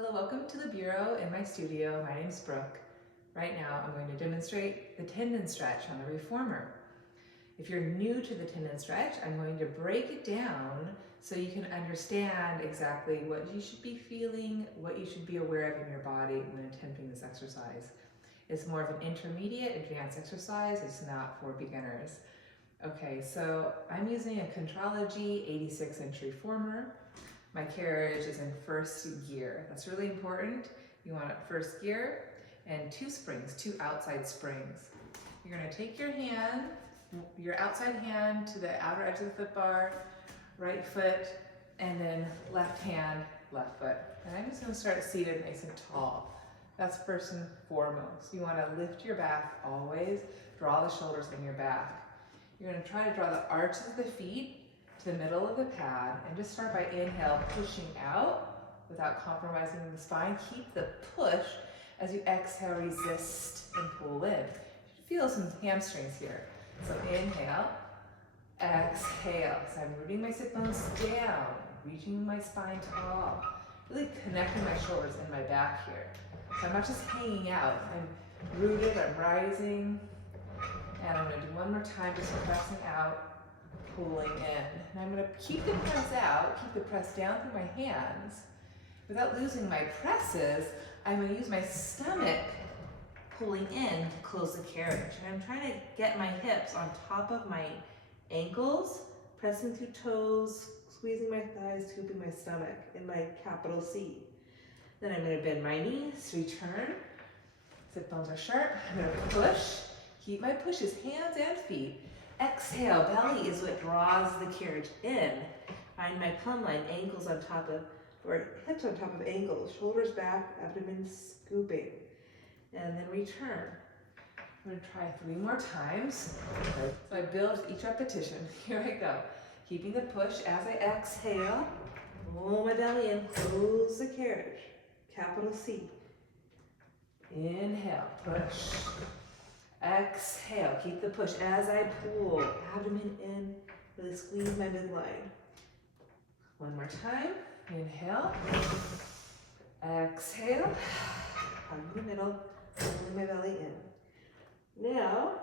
Hello, welcome to the Bureau in my studio. My name's Brooke. Right now I'm going to demonstrate the tendon stretch on the reformer. If you're new to the tendon stretch, I'm going to break it down so you can understand exactly what you should be feeling, what you should be aware of in your body when attempting this exercise. It's more of an intermediate, advanced exercise. It's not for beginners. Okay, so I'm using a Contrology 86-inch reformer. My carriage is in first gear. That's really important. You want it first gear and two springs, two outside springs. You're gonna take your hand, your outside hand to the outer edge of the foot bar, right foot, and then left hand, left foot. And I'm just gonna start seated nice and tall. That's first and foremost. You wanna lift your back always, draw the shoulders in your back. You're gonna try to draw the arches of the feet to the middle of the pad and just start by inhale, pushing out without compromising the spine. Keep the push as you exhale, resist and pull in. You should feel some hamstrings here. So inhale, exhale. So I'm rooting my sit bones down, reaching my spine tall, really connecting my shoulders and my back here. So I'm not just hanging out. I'm rooted, I'm rising. And I'm gonna do one more time, just pressing out, pulling in. And I'm gonna keep the press out, keep the press down through my hands. Without losing my presses, I'm gonna use my stomach pulling in to close the carriage. And I'm trying to get my hips on top of my ankles, pressing through toes, squeezing my thighs, scooping my stomach in my capital C. Then I'm gonna bend my knees, return. Sit bones are sharp. I'm gonna push. Keep my pushes, hands and feet. Exhale, belly is what draws the carriage in. Find my plumb line, ankles on top of, or hips on top of ankles, shoulders back, abdomen scooping. And then return. I'm gonna try 3 more times. So I build each repetition. Here I go. Keeping the push as I exhale. Pull my belly in, close the carriage. Capital C. Inhale, push. Exhale, keep the push as I pull, abdomen in, really squeeze my midline. One more time, inhale, exhale, hug the middle, pulling my belly in. Now,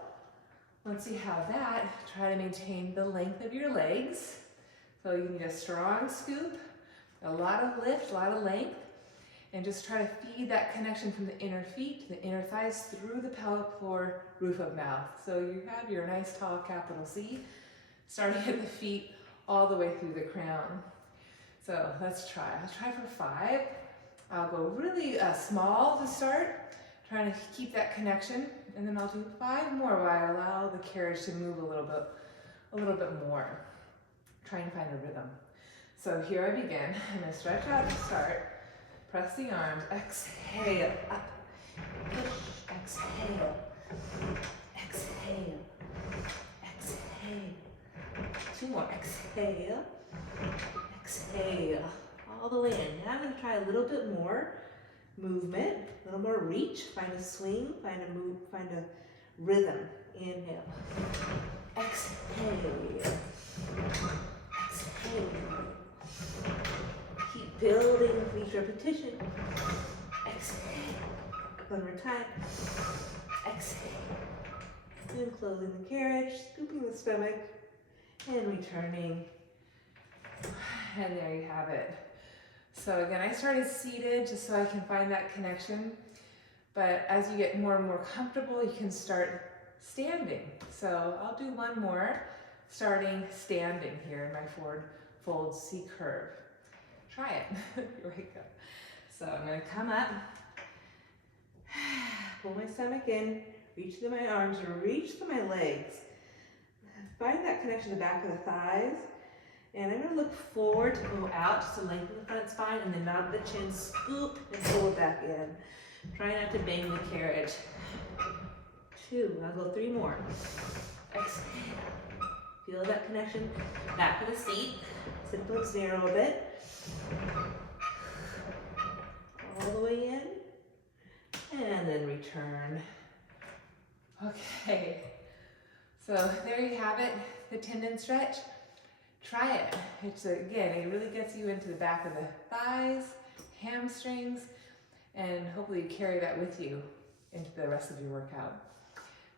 once you have that, try to maintain the length of your legs. So you need a strong scoop, a lot of lift, a lot of length. And just try to feed that connection from the inner feet to the inner thighs through the pelvic floor, roof of mouth. So you have your nice tall capital C, starting at the feet all the way through the crown. So let's try. I'll try for 5. I'll go really small to start, trying to keep that connection, and then I'll do 5 more while I allow the carriage to move a little bit more, trying to find a rhythm. So here I begin. I'm going to stretch out to start. Press the arms, exhale, up, push, exhale, exhale, exhale. 2 more, exhale, exhale, all the way in. Now I'm gonna try a little bit more movement, a little more reach, find a swing, find a move, find a rhythm. Inhale, exhale, exhale. Keep building with each repetition. Exhale. One more time. Exhale. And closing the carriage, scooping the stomach, and returning. And there you have it. So again, I started seated just so I can find that connection. But as you get more and more comfortable, you can start standing. So I'll do 1 more, starting standing here in my forward fold C curve. Try it. Here we go. So I'm going to come up, pull my stomach in, reach through my arms, reach through my legs. Find that connection to the back of the thighs. And I'm going to look forward to go out just to lengthen the front spine and then nod the chin, scoop, and pull it back in. Try not to bang the carriage. 2. I'll go 3 more. Exhale. Feel that connection. Back of the seat. Sit bones narrow a bit. All the way in, and then return. Okay, so there you have it, the tendon stretch. Try it. It's again, it really gets you into the back of the thighs, hamstrings, and hopefully you carry that with you into the rest of your workout.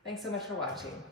Thanks so much for watching.